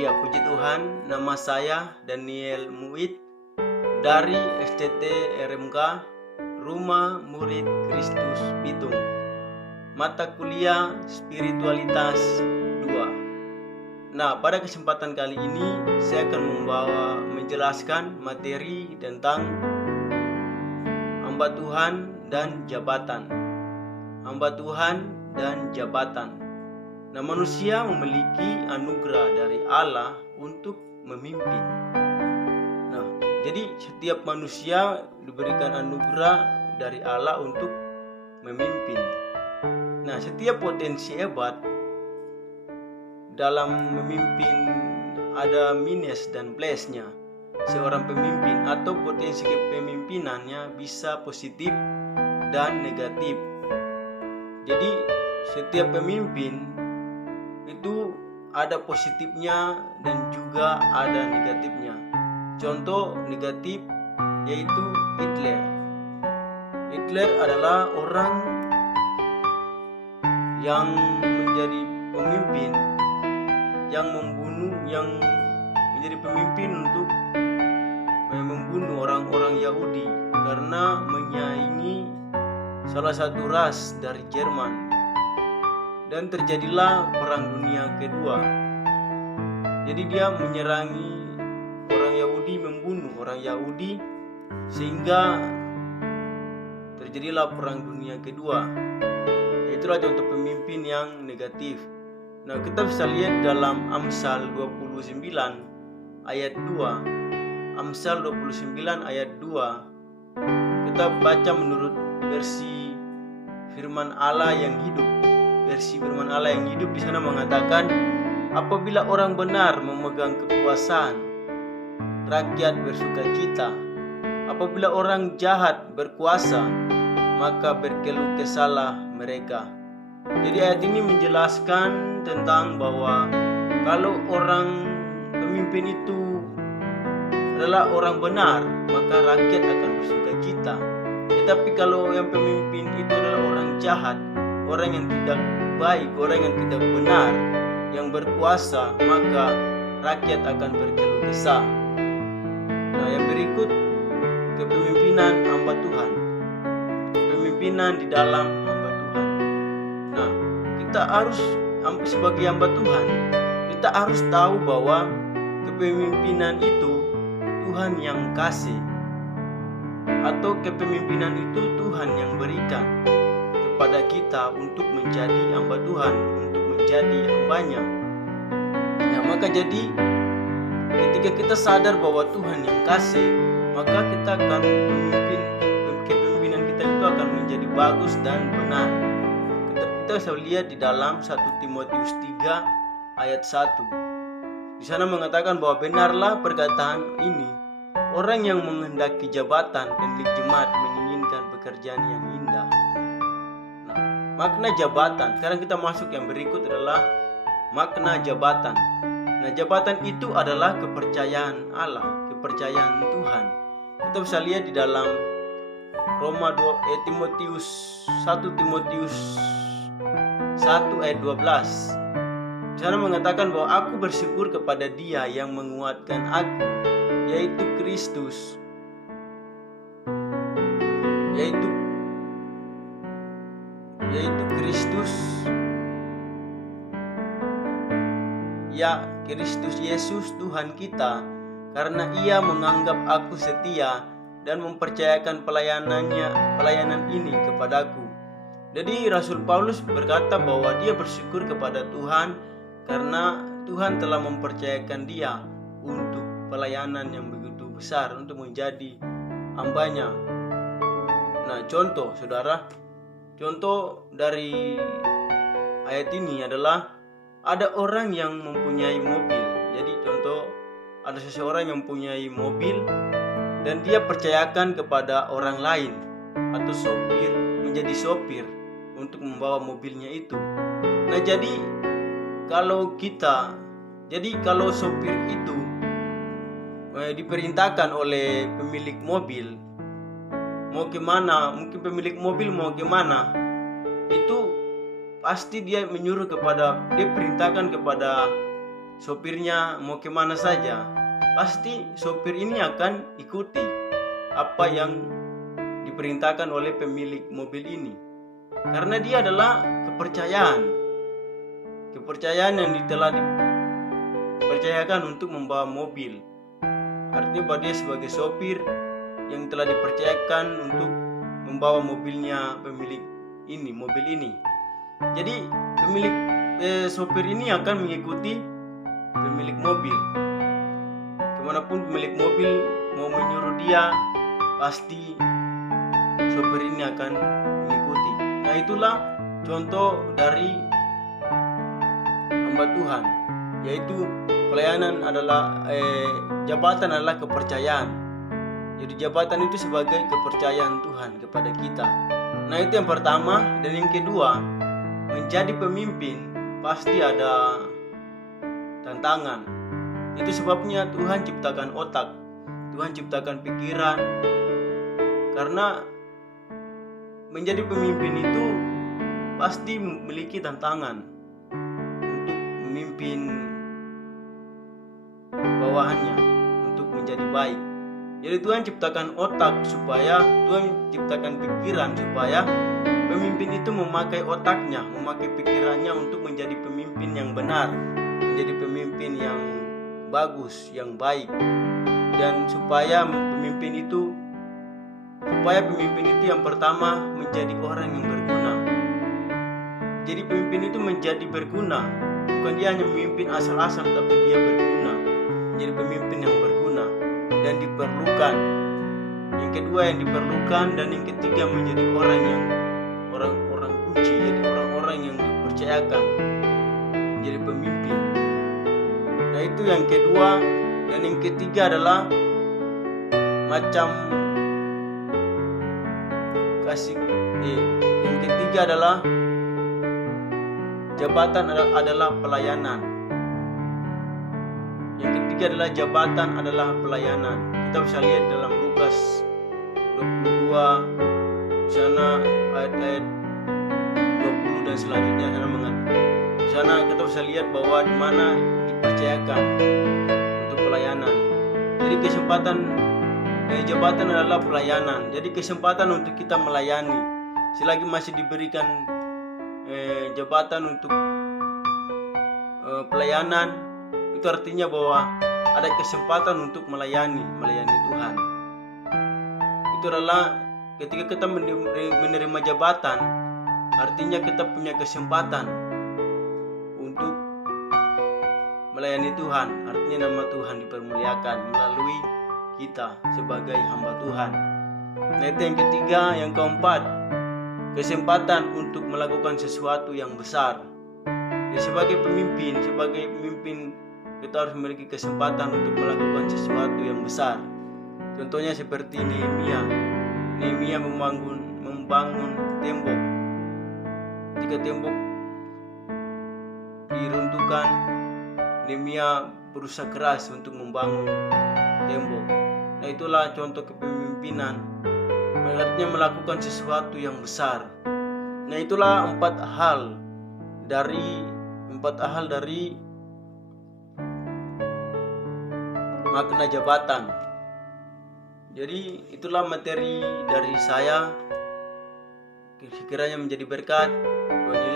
Iya, puji Tuhan, nama saya Daniel Muid dari STT RMK, Rumah Murid Kristus Bitung. Mata kuliah Spiritualitas 2. Nah, pada kesempatan kali ini saya akan menjelaskan materi tentang hamba Tuhan dan jabatan. Hamba Tuhan dan jabatan. Nah, manusia memiliki anugerah dari Allah untuk memimpin. Nah, jadi setiap manusia diberikan anugerah dari Allah untuk memimpin. Nah, setiap potensi hebat dalam memimpin ada minus dan plusnya. Seorang pemimpin atau potensi kepemimpinannya bisa positif dan negatif. Jadi setiap pemimpin itu ada positifnya dan juga ada negatifnya. Contoh negatif yaitu Hitler. Hitler adalah orang yang menjadi pemimpin yang menjadi pemimpin untuk membunuh orang-orang Yahudi karena menyaingi salah satu ras dari Jerman. Dan terjadilah Perang Dunia Kedua. Jadi dia menyerangi orang Yahudi, membunuh orang Yahudi, sehingga terjadilah Perang Dunia Kedua. Itulah contoh pemimpin yang negatif. Nah, kita bisa lihat dalam Amsal 29 ayat 2. Amsal 29 ayat 2. Kita baca menurut versi firman Allah yang hidup. Versi firman Allah yang hidup di sana mengatakan, apabila orang benar memegang kekuasaan, rakyat bersukacita. Apabila orang jahat berkuasa, maka berkeluh kesahlah mereka. Jadi ayat ini menjelaskan tentang bahwa kalau orang pemimpin itu adalah orang benar, maka rakyat akan bersukacita. Tetapi kalau yang pemimpin itu adalah orang jahat, orang yang tidak baik, orang yang tidak benar, yang berkuasa, maka rakyat akan berkeluh kesah. Nah, yang berikut kepemimpinan hamba Tuhan. Kepemimpinan di dalam hamba Tuhan. Nah, kita harus sebagai hamba Tuhan, kita harus tahu bahwa kepemimpinan itu Tuhan yang kasih, atau kepemimpinan itu Tuhan yang berikan kepada kita untuk menjadi hamba Tuhan, untuk menjadi hambanya. Nah, maka jadi ketika kita sadar bahwa Tuhan yang kasih, maka kita akan kepemimpinan kita itu akan menjadi bagus dan benar. Kita bisa lihat di dalam 1 Timotius 3 ayat 1. Di sana mengatakan bahwa benarlah perkataan ini, orang yang menghendaki jabatan dan jemaat menginginkan pekerjaan yang indah. Makna jabatan. Sekarang kita masuk yang berikut adalah makna jabatan. Nah, jabatan itu adalah kepercayaan Allah, kepercayaan Tuhan. Kita bisa lihat di dalam Timotius 1 ayat 12. Di sana mengatakan bahwa aku bersyukur kepada Dia yang menguatkan aku, yaitu Kristus, yaitu Kristus, ya Kristus Yesus Tuhan kita, karena Ia menganggap aku setia dan mempercayakan pelayanan ini kepadaku. Jadi Rasul Paulus berkata bahwa dia bersyukur kepada Tuhan karena Tuhan telah mempercayakan dia untuk pelayanan yang begitu besar, untuk menjadi hambanya. Nah, contoh dari ayat ini adalah ada orang yang mempunyai mobil. Jadi contoh, ada seseorang yang mempunyai mobil dan dia percayakan kepada orang lain atau menjadi sopir untuk membawa mobilnya itu. Nah, jadi kalau sopir itu diperintahkan oleh pemilik mobil mau kemana, mungkin pemilik mobil mau kemana, itu pasti dia perintahkan kepada sopirnya mau kemana saja, pasti sopir ini akan ikuti apa yang diperintahkan oleh pemilik mobil ini. Karena dia adalah kepercayaan yang telah dipercayakan untuk membawa mobil. Artinya bahwa dia sebagai sopir yang telah dipercayakan untuk membawa mobilnya pemilik ini, mobil ini. Jadi pemilik sopir ini akan mengikuti pemilik mobil. Kemanapun pemilik mobil mau menyuruh dia, pasti sopir ini akan mengikuti. Nah, itulah contoh dari hamba Tuhan, yaitu pelayanan adalah jabatan adalah kepercayaan. Jadi jabatan itu sebagai kepercayaan Tuhan kepada kita. Nah, itu yang pertama. Dan yang kedua, menjadi pemimpin pasti ada tantangan. Itu sebabnya Tuhan ciptakan otak, Tuhan ciptakan pikiran. Karena menjadi pemimpin itu pasti memiliki tantangan untuk memimpin bawahannya untuk menjadi baik. Jadi Tuhan ciptakan otak supaya, Tuhan ciptakan pikiran supaya pemimpin itu memakai otaknya, memakai pikirannya untuk menjadi pemimpin yang benar, menjadi pemimpin yang bagus, yang baik. Dan supaya pemimpin itu yang pertama menjadi orang yang berguna. Jadi pemimpin itu menjadi berguna, bukan dia hanya memimpin asal-asal, tapi dia berguna, menjadi pemimpin yang berguna dan diperlukan. Yang kedua yang diperlukan, dan yang ketiga menjadi orang kunci, jadi orang-orang yang dipercayakan menjadi pemimpin. Nah, itu yang kedua. Dan yang ketiga adalah macam yang ketiga adalah jabatan adalah pelayanan. Yang ketiga adalah jabatan adalah pelayanan. Kita bisa lihat dalam Lukas 22 sana ayat-ayat 20 dan selanjutnya. Di sana kita bisa lihat bahwa di mana dipercayakan untuk pelayanan. Jadi jabatan adalah pelayanan. Jadi kesempatan untuk kita melayani. Selagi masih diberikan jabatan untuk pelayanan, itu artinya bahwa ada kesempatan untuk melayani Tuhan. Itu adalah ketika kita menerima jabatan, artinya kita punya kesempatan untuk melayani Tuhan. Artinya nama Tuhan dipermuliakan melalui kita sebagai hamba Tuhan. Nah, itu yang ketiga. Yang keempat, kesempatan untuk melakukan sesuatu yang besar. Jadi sebagai pemimpin kita harus memiliki kesempatan untuk melakukan sesuatu yang besar. Contohnya seperti Nehemia membangun tembok. Ketika tembok diruntuhkan, Nehemia berusaha keras untuk membangun tembok. Nah, itulah contoh kepemimpinan, artinya melakukan sesuatu yang besar. Nah, itulah empat hal dari makna jabatan. Jadi itulah materi dari saya. Sekiranya menjadi berkat. Tuhan